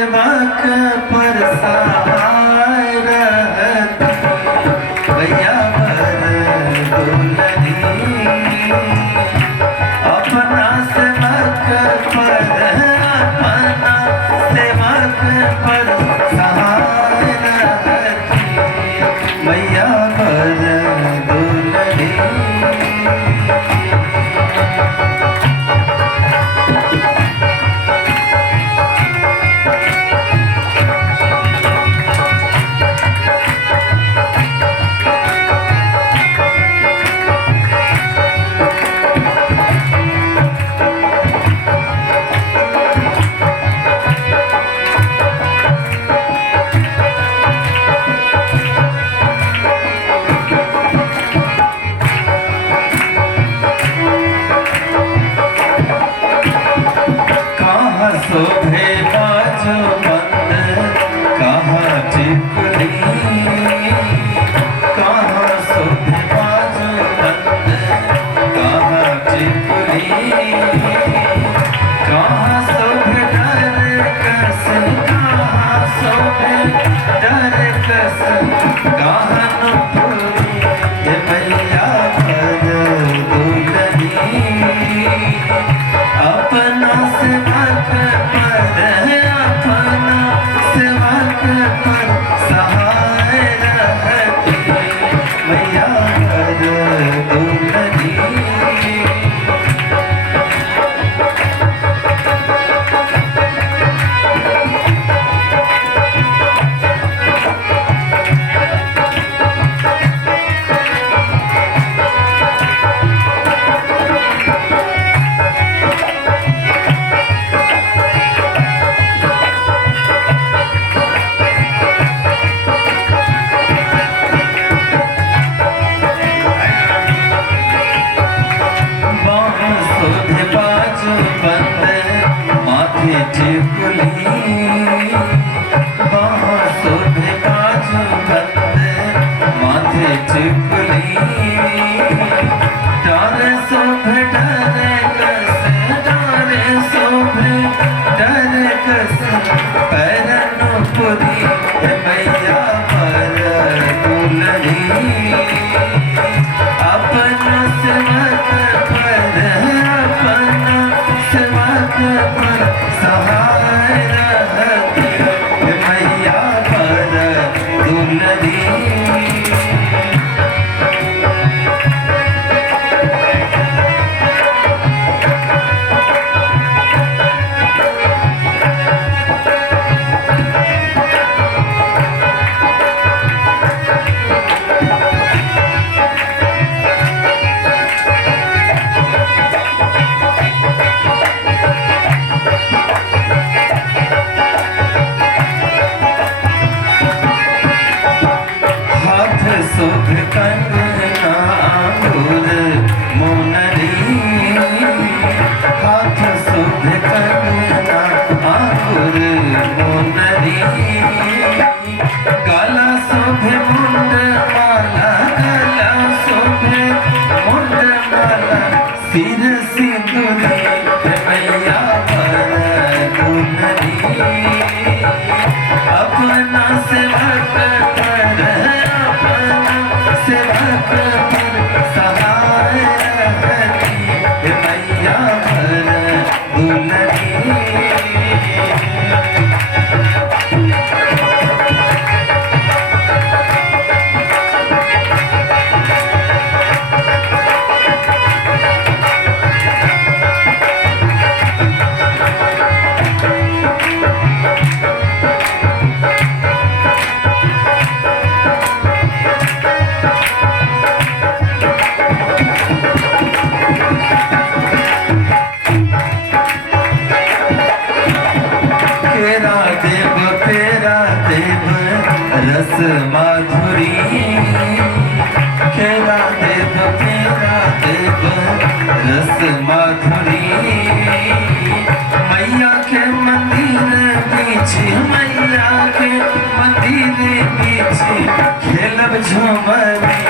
वक पर सहाय रहती भैया बर दुलरी अपना सेवक पर अपना सेवक पर सहाय रहती भैया बर दुलरी शोभे बाजू बंद कहाँ टिकली कहाँ शोभे बाजू बंद कहाँ टिकली कहाँ शोभे डर कस कहाँ शोभे डर कस कहाँ नुपुरी ये भैया बर दुलरी अपना सेवक सहाय रहती भैया बर दुलरी टिकुली बाहों शोभे बाजू बंद माथे टिकुली डारे शोभे डरे कस डारे शोभे डरे कस पैरन पुरी भैया बर दुलरी अपना सेवक पर अपना सेवक पर सहाय रहती भैया बर दुलरी शोभ कंगना अंगूर मुनरी हाथ शोभ कंगना अंगूर मुनरी गला शोभे मुंड माला गला शोभे मुंड माला सिर सिंदूरी भैया बर दुलरी अपना सेवक सेवक पर सहाय रहती भैया बर दुलरी रस माधुरी खेला देव फेरा देव रस माधुरी मैया के मंदिर पीछे मैया के मंदिर पीछे खेलब झूमरी